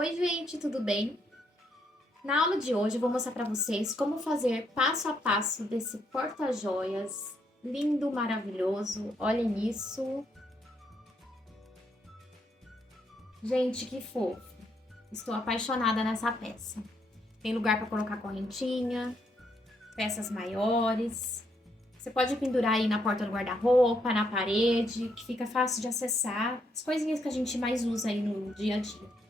Oi, gente, tudo bem? Na aula de hoje eu vou mostrar para vocês como fazer passo a passo desse porta-joias lindo, maravilhoso. Olhem isso. Gente, que fofo. Estou apaixonada nessa peça. Tem lugar para colocar correntinha, peças maiores. Você pode pendurar aí na porta do guarda-roupa, na parede, que fica fácil de acessar. As coisinhas que a gente mais usa aí no dia a dia.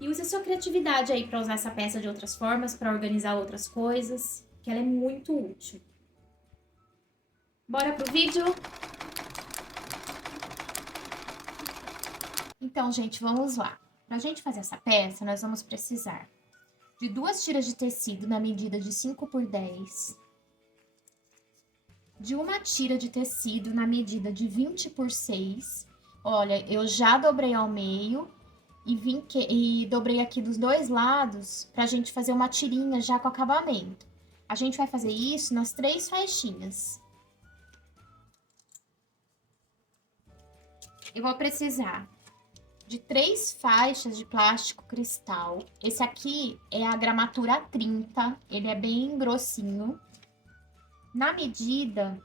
E use a sua criatividade aí para usar essa peça de outras formas, para organizar outras coisas, que ela é muito útil. Bora pro vídeo? Então, gente, vamos lá. Para a gente fazer essa peça, nós vamos precisar de 2 tiras de tecido na medida de 5 por 10, de uma tira de tecido na medida de 20 por 6. Olha, eu já dobrei ao meio e dobrei aqui dos dois lados pra gente fazer uma tirinha já com acabamento. A gente vai fazer isso nas 3 faixinhas. Eu vou precisar de 3 faixas de plástico cristal. Esse aqui é a gramatura 30, ele é bem grossinho. Na medida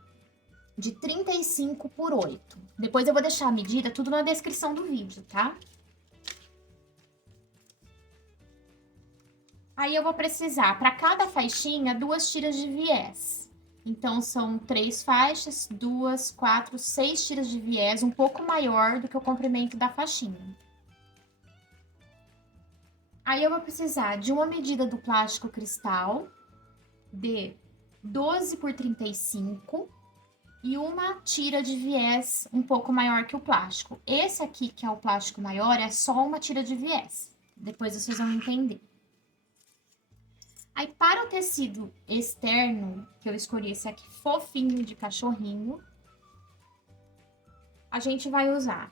de 35 por 8. Depois eu vou deixar a medida tudo na descrição do vídeo, tá? Aí eu vou precisar, para cada faixinha, 2 tiras de viés. Então, são 3 faixas, 2, 4, 6 tiras de viés, um pouco maior do que o comprimento da faixinha. Aí eu vou precisar de uma medida do plástico cristal, de 12 por 35, e uma tira de viés um pouco maior que o plástico. Esse aqui, que é o plástico maior, é só uma tira de viés. Depois vocês vão entender. Aí, para o tecido externo, que eu escolhi esse aqui fofinho de cachorrinho, a gente vai usar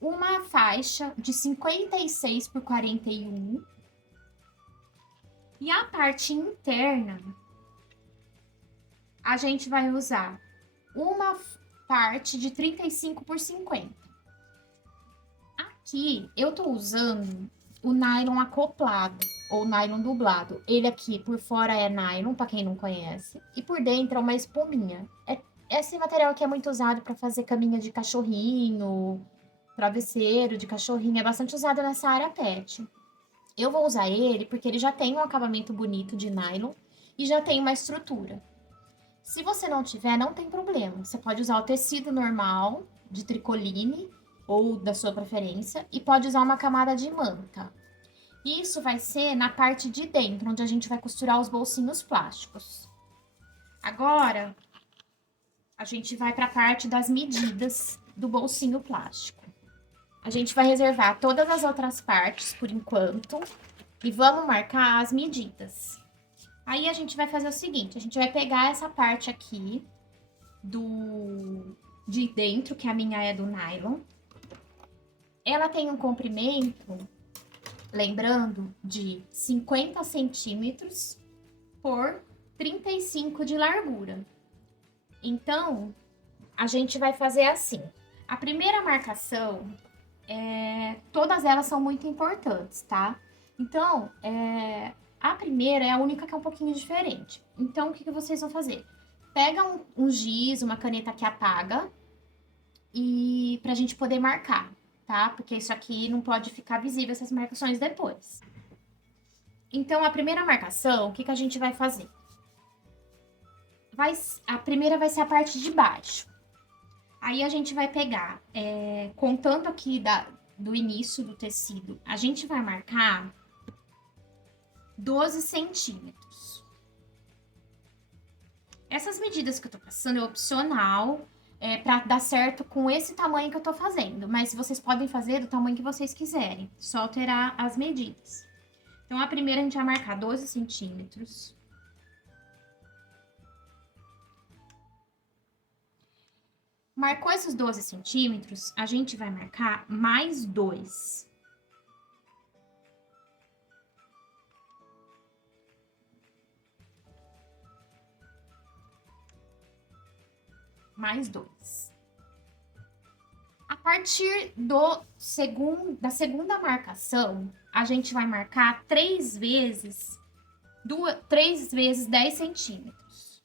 uma faixa de 56 por 41. E a parte interna, a gente vai usar uma parte de 35 por 50. Aqui, eu tô usando o nylon acoplado, ou nylon dublado. Ele aqui, por fora é nylon, pra quem não conhece, e por dentro é uma espuminha. Esse material aqui é muito usado para fazer caminha de cachorrinho, travesseiro de cachorrinho, é bastante usado nessa área pet. Eu vou usar ele porque ele já tem um acabamento bonito de nylon e já tem uma estrutura. Se você não tiver, não tem problema. Você pode usar o tecido normal, de tricoline, ou da sua preferência, e pode usar uma camada de manta. Isso vai ser na parte de dentro, onde a gente vai costurar os bolsinhos plásticos. Agora, a gente vai para a parte das medidas do bolsinho plástico. A gente vai reservar todas as outras partes por enquanto e vamos marcar as medidas. Aí a gente vai fazer o seguinte, a gente vai pegar essa parte aqui de dentro, que a minha é do nylon. Ela tem um comprimento, lembrando, de 50 centímetros por 35 de largura. Então, a gente vai fazer assim. A primeira marcação, todas elas são muito importantes, tá? Então, a primeira é a única que é um pouquinho diferente. Então, o que vocês vão fazer? Pega um giz, uma caneta que apaga, e pra gente poder marcar, tá? Porque isso aqui não pode ficar visível, essas marcações depois. Então, a primeira marcação, o que a gente vai fazer? A primeira vai ser a parte de baixo. Aí a gente vai pegar, contando aqui do início do tecido, a gente vai marcar 12 centímetros. Essas medidas que eu tô passando é opcional, pra dar certo com esse tamanho que eu tô fazendo. Mas vocês podem fazer do tamanho que vocês quiserem, só alterar as medidas. Então, a primeira a gente vai marcar 12 centímetros. Marcou esses 12 centímetros, a gente vai marcar mais 2. Mais 2. partir da segunda marcação, a gente vai marcar 3 vezes 10 centímetros.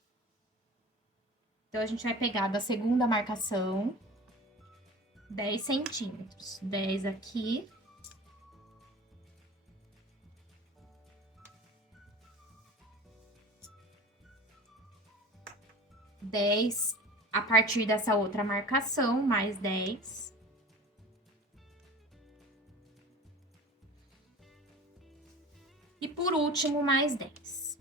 Então, a gente vai pegar da segunda marcação 10 centímetros. 10 aqui. Dez a partir dessa outra marcação, mais 10. E por último, mais 10.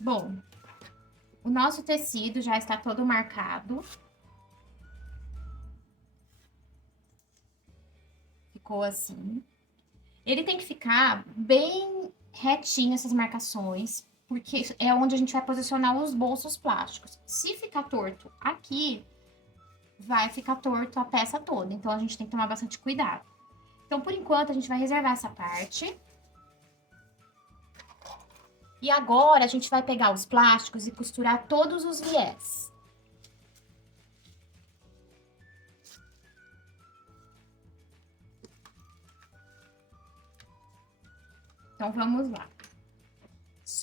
Bom, o nosso tecido já está todo marcado. Ficou assim. Ele tem que ficar bem retinho essas marcações, porque é onde a gente vai posicionar os bolsos plásticos. Se ficar torto aqui, vai ficar torto a peça toda. Então, a gente tem que tomar bastante cuidado. Então, por enquanto, a gente vai reservar essa parte. E agora, a gente vai pegar os plásticos e costurar todos os viés. Então, vamos lá.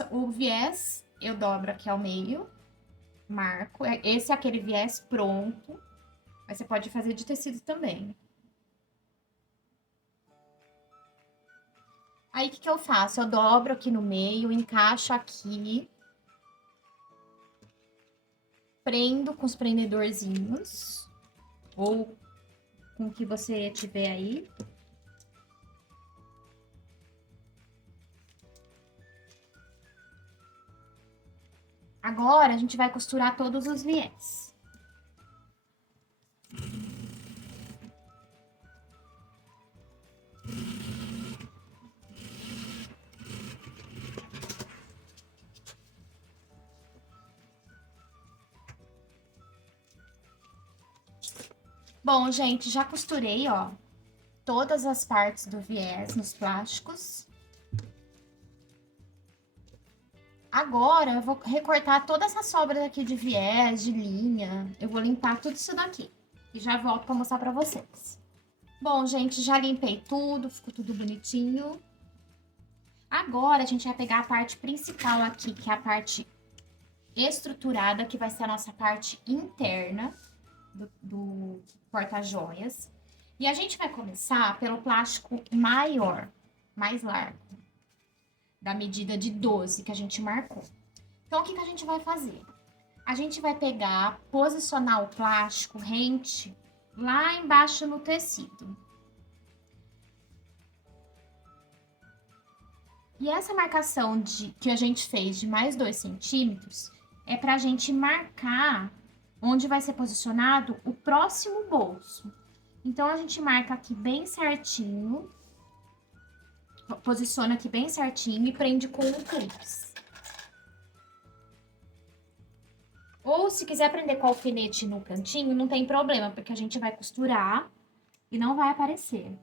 O viés, eu dobro aqui ao meio, marco. Esse é aquele viés pronto, mas você pode fazer de tecido também. Aí, o que eu faço? Eu dobro aqui no meio, encaixo aqui. Prendo com os prendedorzinhos, ou com o que você tiver aí. Agora, a gente vai costurar todos os viés. Bom, gente, já costurei, ó, todas as partes do viés nos plásticos. Agora, eu vou recortar todas essas sobras aqui de viés, de linha. Eu vou limpar tudo isso daqui. E já volto pra mostrar pra vocês. Bom, gente, já limpei tudo, ficou tudo bonitinho. Agora, a gente vai pegar a parte principal aqui, que é a parte estruturada, que vai ser a nossa parte interna do porta-joias. E a gente vai começar pelo plástico maior, mais largo, da medida de 12 que a gente marcou. Então, o que a gente vai fazer? A gente vai pegar, posicionar o plástico rente lá embaixo no tecido. E essa marcação que a gente fez de mais 2 centímetros é pra gente marcar onde vai ser posicionado o próximo bolso. Então, a gente marca aqui bem certinho, posiciona aqui bem certinho e prende com um clips. Ou se quiser prender com alfinete no cantinho, não tem problema, porque a gente vai costurar e não vai aparecer.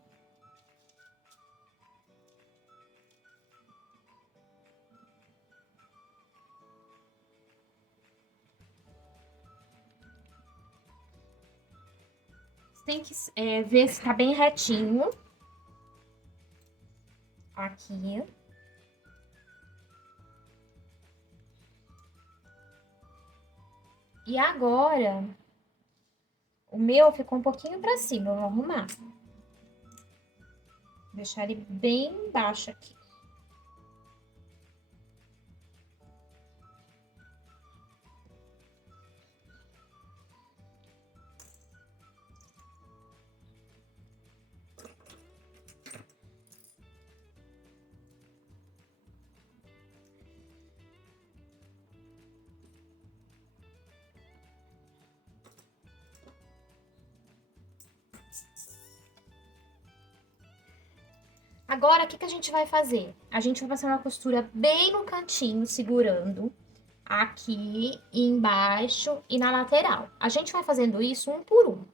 Você tem que ver se tá bem retinho. Aqui. E agora, o meu ficou um pouquinho pra cima, eu vou arrumar. Vou deixar ele bem baixo aqui. Agora, o que a gente vai fazer? A gente vai passar uma costura bem no cantinho, segurando aqui embaixo e na lateral. A gente vai fazendo isso um por um,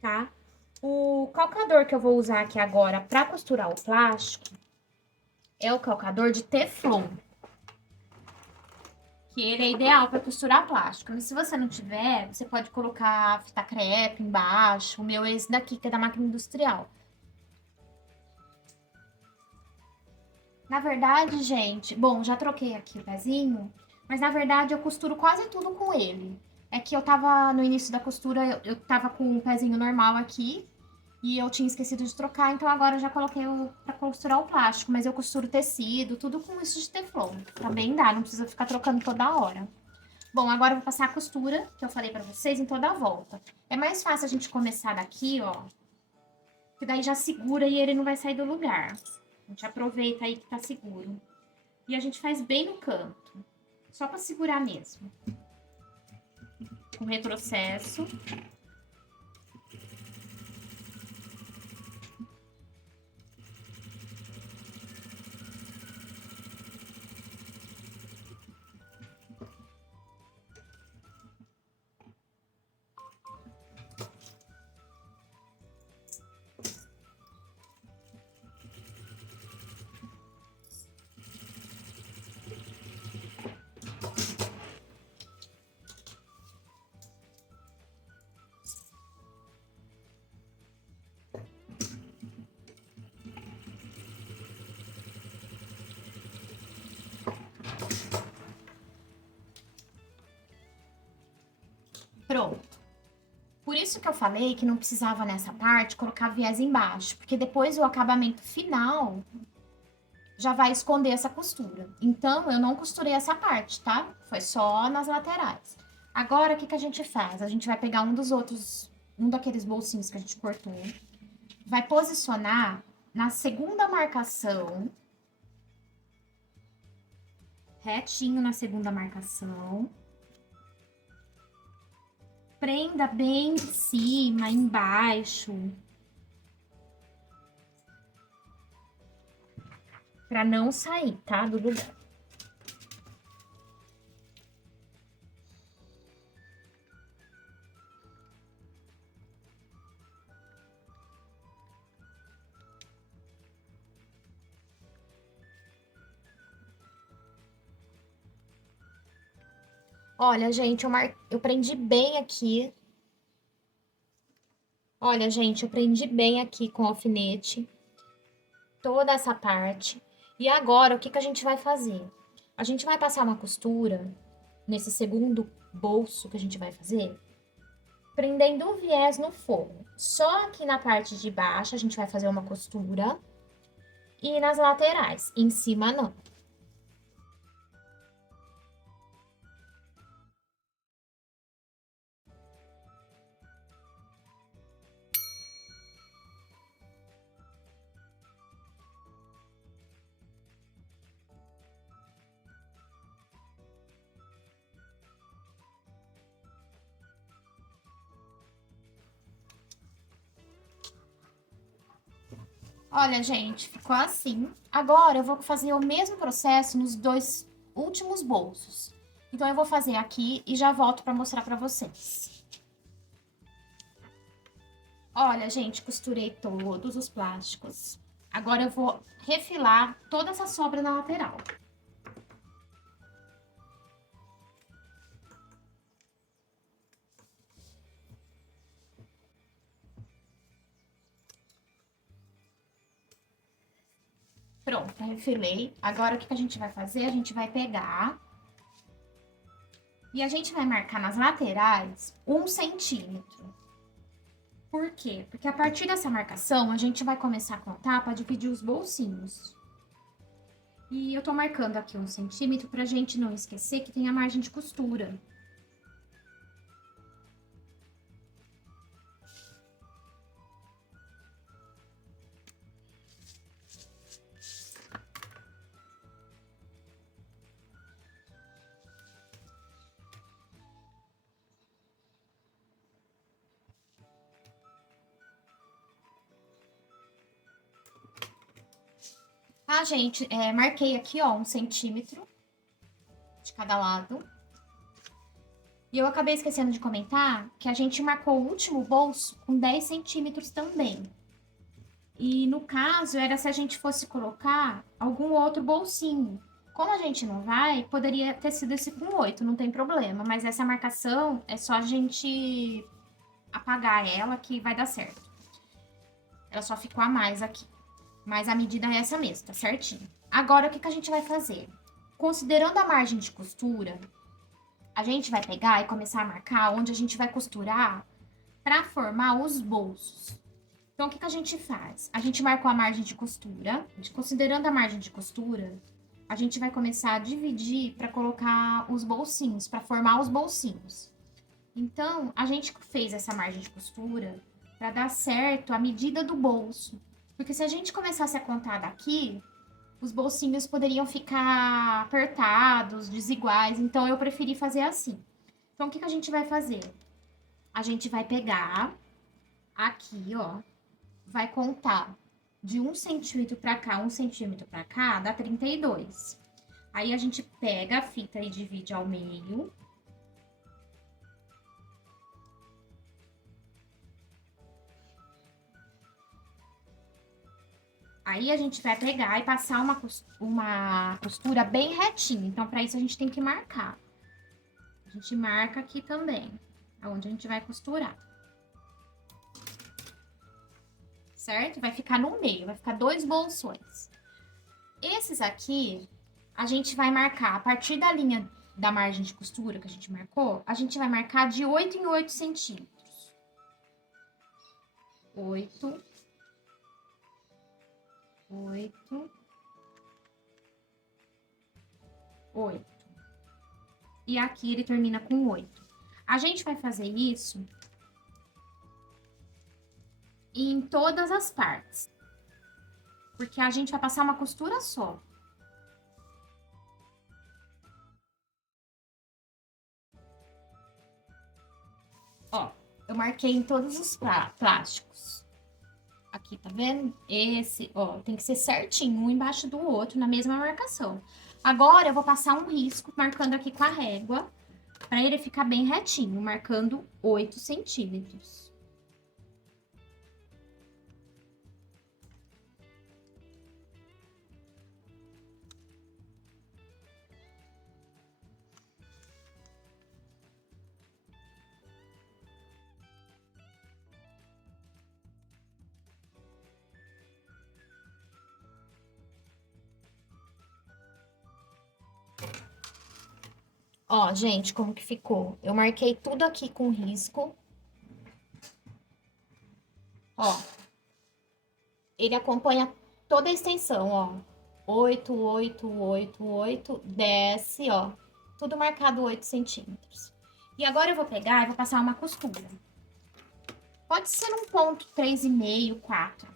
tá? O calcador que eu vou usar aqui agora pra costurar o plástico é o calcador de Teflon, que ele é ideal para costurar plástico. Mas se você não tiver, você pode colocar fita crepe embaixo. O meu é esse daqui, que é da máquina industrial. Na verdade, gente, bom, já troquei aqui o pezinho, mas na verdade eu costuro quase tudo com ele. É que eu tava no início da costura, eu tava com o pezinho normal aqui e eu tinha esquecido de trocar, então agora eu já coloquei pra costurar o plástico, mas eu costuro tecido, tudo com isso de Teflon. Também dá, não precisa ficar trocando toda hora. Bom, agora eu vou passar a costura, que eu falei pra vocês, em toda a volta. É mais fácil a gente começar daqui, ó, que daí já segura e ele não vai sair do lugar. A gente aproveita aí que tá seguro. E a gente faz bem no canto, só pra segurar mesmo. Com retrocesso. Pronto. Por isso que eu falei que não precisava nessa parte colocar viés embaixo, porque depois o acabamento final já vai esconder essa costura. Então, eu não costurei essa parte, tá? Foi só nas laterais. Agora, o que que a gente faz? A gente vai pegar um daqueles bolsinhos que a gente cortou, vai posicionar na segunda marcação, retinho na segunda marcação. Prenda bem em cima, embaixo. Pra não sair, tá? Do lugar. Olha, gente, eu prendi bem aqui. Olha, gente, eu prendi bem aqui com o alfinete. Toda essa parte. E agora, o que que a gente vai fazer? A gente vai passar uma costura nesse segundo bolso que a gente vai fazer, prendendo o viés no forro. Só aqui na parte de baixo a gente vai fazer uma costura e nas laterais, em cima não. Olha, gente, ficou assim. Agora eu vou fazer o mesmo processo nos dois últimos bolsos. Então eu vou fazer aqui e já volto para mostrar para vocês. Olha, gente, costurei todos os plásticos. Agora eu vou refilar toda essa sobra na lateral. Pronto, refilei. Agora o que que a gente vai fazer? A gente vai pegar e a gente vai marcar nas laterais 1 centímetro. Por quê? Porque a partir dessa marcação, a gente vai começar a contar para dividir os bolsinhos. E eu tô marcando aqui 1 centímetro pra gente não esquecer que tem a margem de costura. Ah, gente, marquei aqui, ó, 1 centímetro de cada lado. E eu acabei esquecendo de comentar que a gente marcou o último bolso com 10 centímetros também. E no caso, era se a gente fosse colocar algum outro bolsinho. Como a gente não vai, poderia ter sido esse com 8, não tem problema. Mas essa marcação é só a gente apagar ela que vai dar certo. Ela só ficou a mais aqui. Mas a medida é essa mesmo, tá certinho. Agora, o que a gente vai fazer? Considerando a margem de costura, a gente vai pegar e começar a marcar onde a gente vai costurar para formar os bolsos. Então, o que a gente faz? A gente marcou a margem de costura. Considerando a margem de costura, a gente vai começar a dividir para colocar os bolsinhos, para formar os bolsinhos. Então, a gente fez essa margem de costura para dar certo a medida do bolso. Porque se a gente começasse a contar daqui, os bolsinhos poderiam ficar apertados, desiguais. Então, eu preferi fazer assim. Então, o que a gente vai fazer? A gente vai pegar aqui, ó, vai contar de 1 centímetro para cá, 1 centímetro para cá, dá 32. Aí, a gente pega a fita e divide ao meio. Aí, a gente vai pegar e passar uma costura bem retinha. Então, para isso, a gente tem que marcar. A gente marca aqui também, aonde a gente vai costurar. Certo? Vai ficar no meio, vai ficar 2 bolsões. Esses aqui, a gente vai marcar, a partir da linha da margem de costura que a gente marcou, a gente vai marcar de 8 em 8 centímetros. 8, 8, 8. E aqui ele termina com 8. A gente vai fazer isso em todas as partes. Porque a gente vai passar uma costura só. Ó, eu marquei em todos os plásticos. Aqui, tá vendo? Esse, ó, tem que ser certinho, um embaixo do outro, na mesma marcação. Agora, eu vou passar um risco, marcando aqui com a régua, pra ele ficar bem retinho, marcando 8 centímetros. Ó, gente, como que ficou? Eu marquei tudo aqui com risco. Ó, ele acompanha toda a extensão, ó. 8, 8, 8, 8, desce, ó. Tudo marcado 8 centímetros. E agora eu vou pegar e vou passar uma costura. Pode ser um ponto 3,5, 4,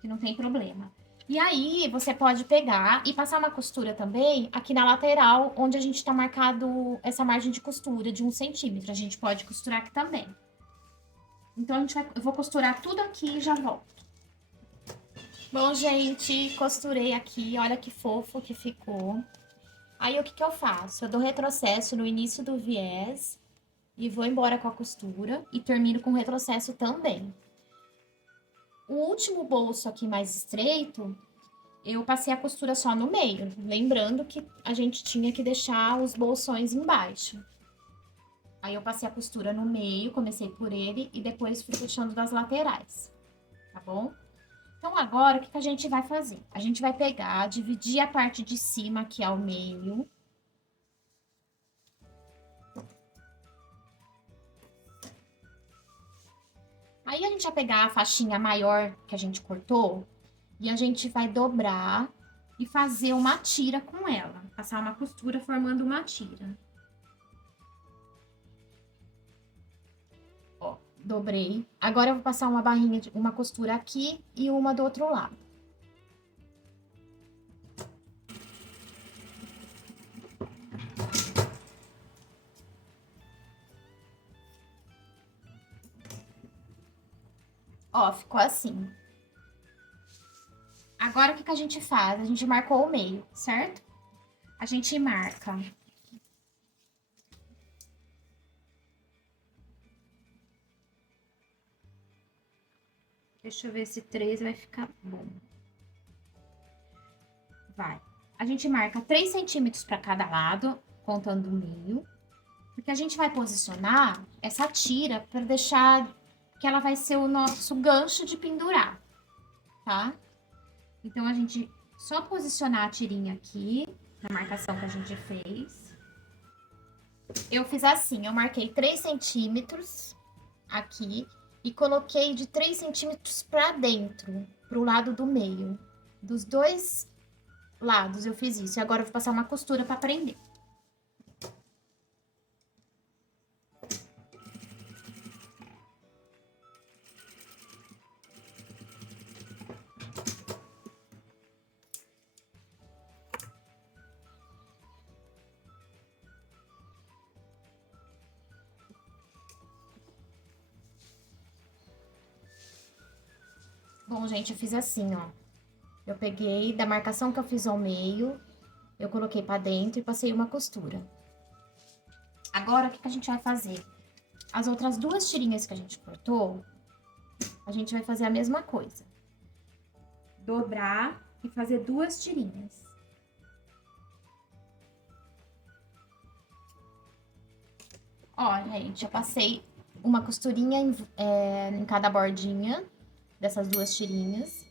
que não tem problema. E aí, você pode pegar e passar uma costura também aqui na lateral, onde a gente tá marcado essa margem de costura de 1 centímetro. A gente pode costurar aqui também. Então, eu vou costurar tudo aqui e já volto. Bom, gente, costurei aqui, olha que fofo que ficou. Aí, o que eu faço? Eu dou retrocesso no início do viés e vou embora com a costura e termino com retrocesso também. O último bolso aqui mais estreito, eu passei a costura só no meio, lembrando que a gente tinha que deixar os bolsões embaixo. Aí eu passei a costura no meio, comecei por ele e depois fui puxando das laterais, tá bom? Então, agora, o que a gente vai fazer? A gente vai pegar, dividir a parte de cima aqui ao meio. Aí, a gente vai pegar a faixinha maior que a gente cortou e a gente vai dobrar e fazer uma tira com ela. Passar uma costura formando uma tira. Ó, dobrei. Agora, eu vou passar uma barrinha, uma costura aqui e uma do outro lado. Ó, ficou assim. Agora, o que a gente faz? A gente marcou o meio, certo? A gente marca. Deixa eu ver se 3 vai ficar bom. Vai. A gente marca 3 centímetros para cada lado, contando o meio. Porque a gente vai posicionar essa tira para deixar que ela vai ser o nosso gancho de pendurar, tá? Então, a gente só posicionar a tirinha aqui, na marcação que a gente fez. Eu fiz assim, eu marquei 3 centímetros aqui e coloquei de 3 centímetros para dentro, pro lado do meio. Dos dois lados eu fiz isso. E agora eu vou passar uma costura para prender. Bom, gente, eu fiz assim, ó. Eu peguei da marcação que eu fiz ao meio, eu coloquei pra dentro e passei uma costura. Agora, o que que a gente vai fazer? As outras 2 tirinhas que a gente cortou, a gente vai fazer a mesma coisa. Dobrar e fazer 2 tirinhas. Ó, gente, eu passei uma costurinha em cada bordinha dessas 2 tirinhas.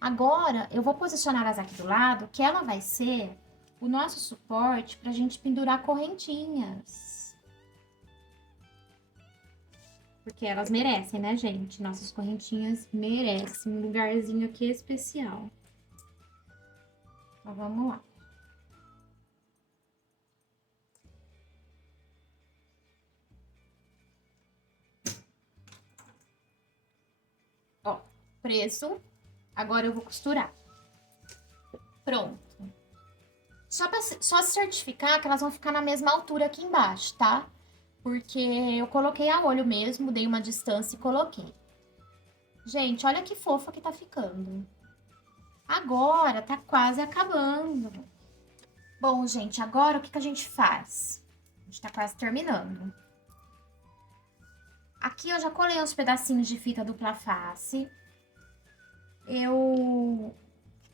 Agora, eu vou posicionar elas aqui do lado, que ela vai ser o nosso suporte pra gente pendurar correntinhas. Porque elas merecem, né, gente? Nossas correntinhas merecem um lugarzinho aqui especial. Então, vamos lá. Ó, preço. Agora eu vou costurar. Pronto. Só certificar que elas vão ficar na mesma altura aqui embaixo, tá? Porque eu coloquei a olho mesmo, dei uma distância e coloquei. Gente, olha que fofa que tá ficando. Agora tá quase acabando. Bom, gente, agora o que que a gente faz? A gente tá quase terminando. Aqui eu já colei uns pedacinhos de fita dupla face. Eu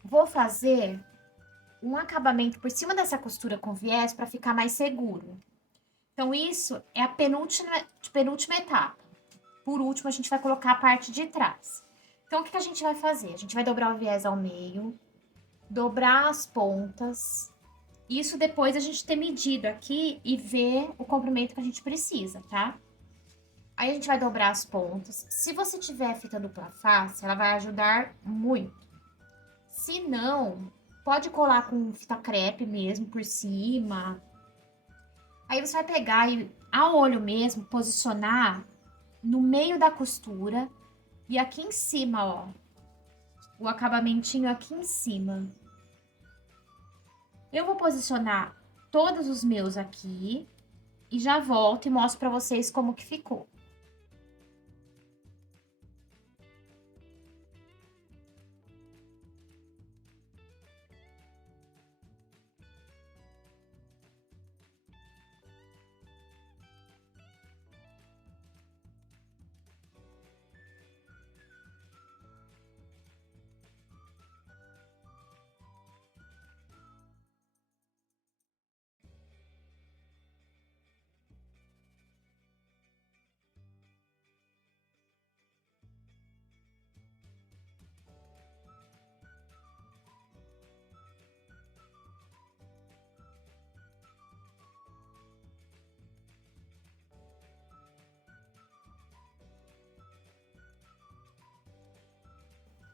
vou fazer um acabamento por cima dessa costura com viés para ficar mais seguro. Então, isso é a penúltima etapa. Por último, a gente vai colocar a parte de trás. Então, o que que a gente vai fazer? A gente vai dobrar o viés ao meio, dobrar as pontas. Isso depois a gente ter medido aqui e ver o comprimento que a gente precisa, tá? Aí a gente vai dobrar as pontas. Se você tiver fita dupla face, ela vai ajudar muito. Se não, pode colar com fita crepe mesmo por cima. Aí você vai pegar e, a olho mesmo, posicionar no meio da costura e aqui em cima, ó. O acabamentinho aqui em cima. Eu vou posicionar todos os meus aqui e já volto e mostro pra vocês como que ficou.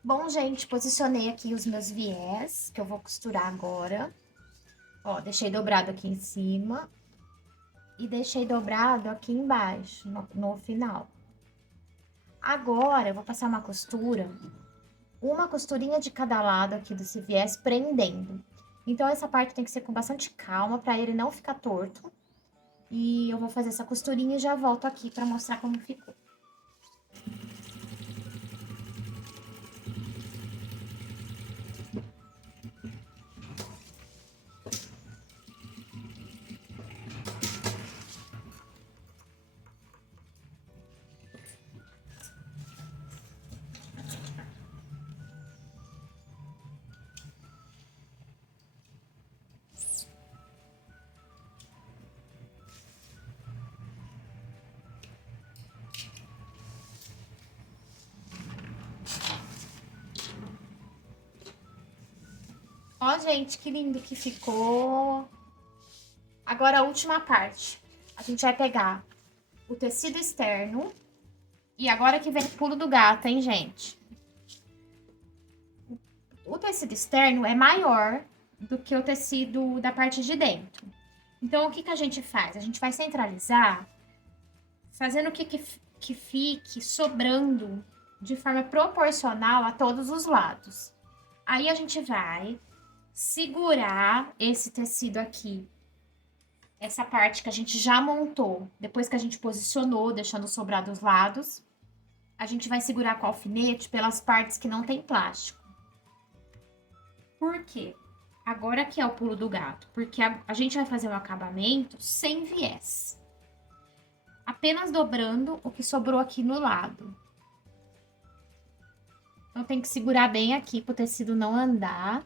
Bom, gente, posicionei aqui os meus viés, que eu vou costurar agora. Ó, deixei dobrado aqui em cima e deixei dobrado aqui embaixo, no final. Agora, eu vou passar uma costurinha de cada lado aqui desse viés, prendendo. Então, essa parte tem que ser com bastante calma, para ele não ficar torto. E eu vou fazer essa costurinha e já volto aqui para mostrar como ficou. Ó, gente, que lindo que ficou. Agora a última parte. A gente vai pegar o tecido externo. E agora que vem o pulo do gato, hein, gente? O tecido externo é maior do que o tecido da parte de dentro. Então, o que que a gente faz? A gente vai centralizar, fazendo que fique sobrando de forma proporcional a todos os lados. Aí, a gente vai segurar esse tecido aqui, essa parte que a gente já montou, depois que a gente posicionou, deixando sobrar dos lados, a gente vai segurar com o alfinete pelas partes que não tem plástico. Por quê? Agora que é o pulo do gato, porque a gente vai fazer um acabamento sem viés. Apenas dobrando o que sobrou aqui no lado. Então tem que segurar bem aqui para o tecido não andar.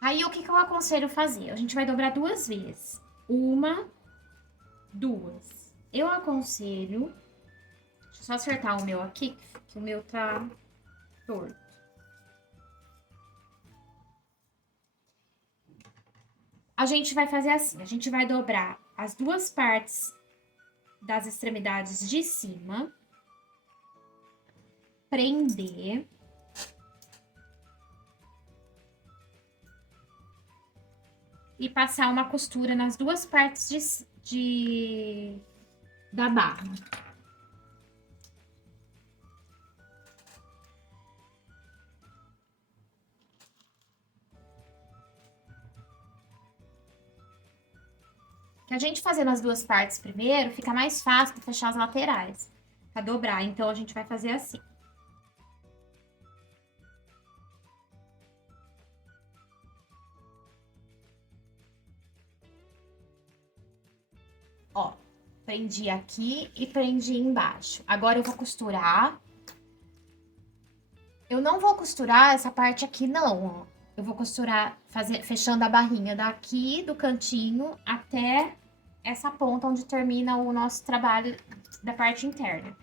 Aí o que que eu aconselho fazer? A gente vai dobrar 2 vezes. 1, 2. Eu aconselho. Deixa eu só acertar o meu aqui, que o meu tá torto. A gente vai fazer assim, a gente vai dobrar as 2 partes das extremidades de cima, prender e passar uma costura nas 2 partes da barra. Que a gente fazendo as 2 partes primeiro, fica mais fácil de fechar as laterais, pra dobrar. Então, a gente vai fazer assim. Ó, prendi aqui e prendi embaixo. Agora eu vou costurar. Eu não vou costurar essa parte aqui, não, ó. Eu vou costurar, fechando a barrinha daqui do cantinho até essa ponta onde termina o nosso trabalho da parte interna.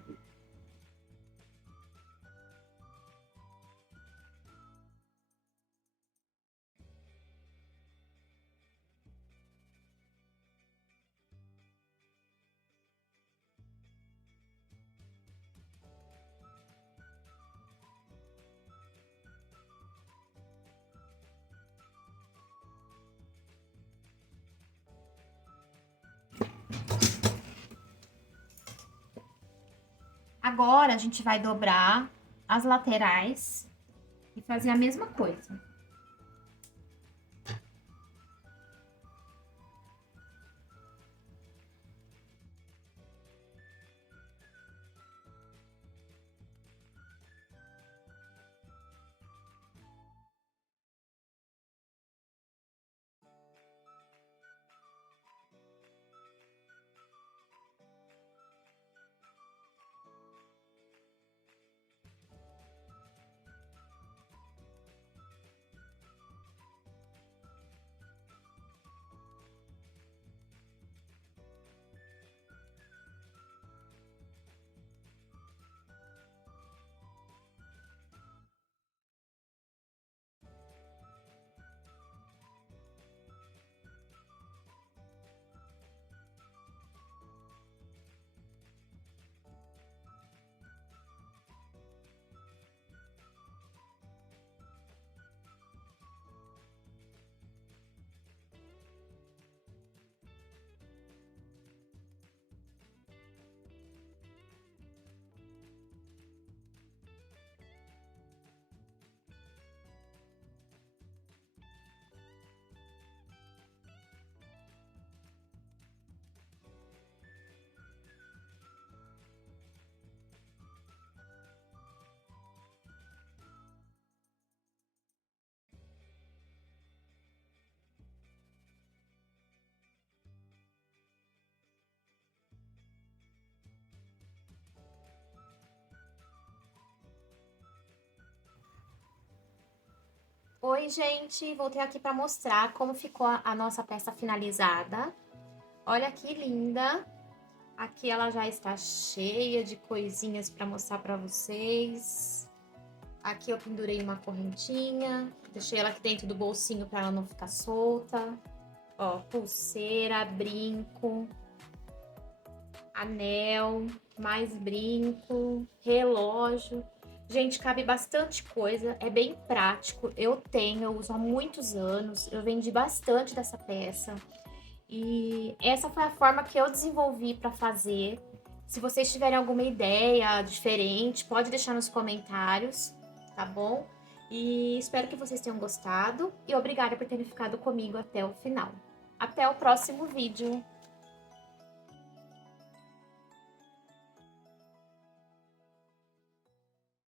Agora, a gente vai dobrar as laterais e fazer a mesma coisa. Oi, gente, voltei aqui para mostrar como ficou a nossa peça finalizada. Olha que linda! Aqui ela já está cheia de coisinhas para mostrar para vocês. Aqui eu pendurei uma correntinha, deixei ela aqui dentro do bolsinho para ela não ficar solta. Ó, pulseira, brinco, anel, mais brinco, relógio. Gente, cabe bastante coisa, é bem prático. Eu uso há muitos anos, eu vendi bastante dessa peça. E essa foi a forma que eu desenvolvi para fazer. Se vocês tiverem alguma ideia diferente, pode deixar nos comentários, tá bom? E espero que vocês tenham gostado e obrigada por terem ficado comigo até o final. Até o próximo vídeo!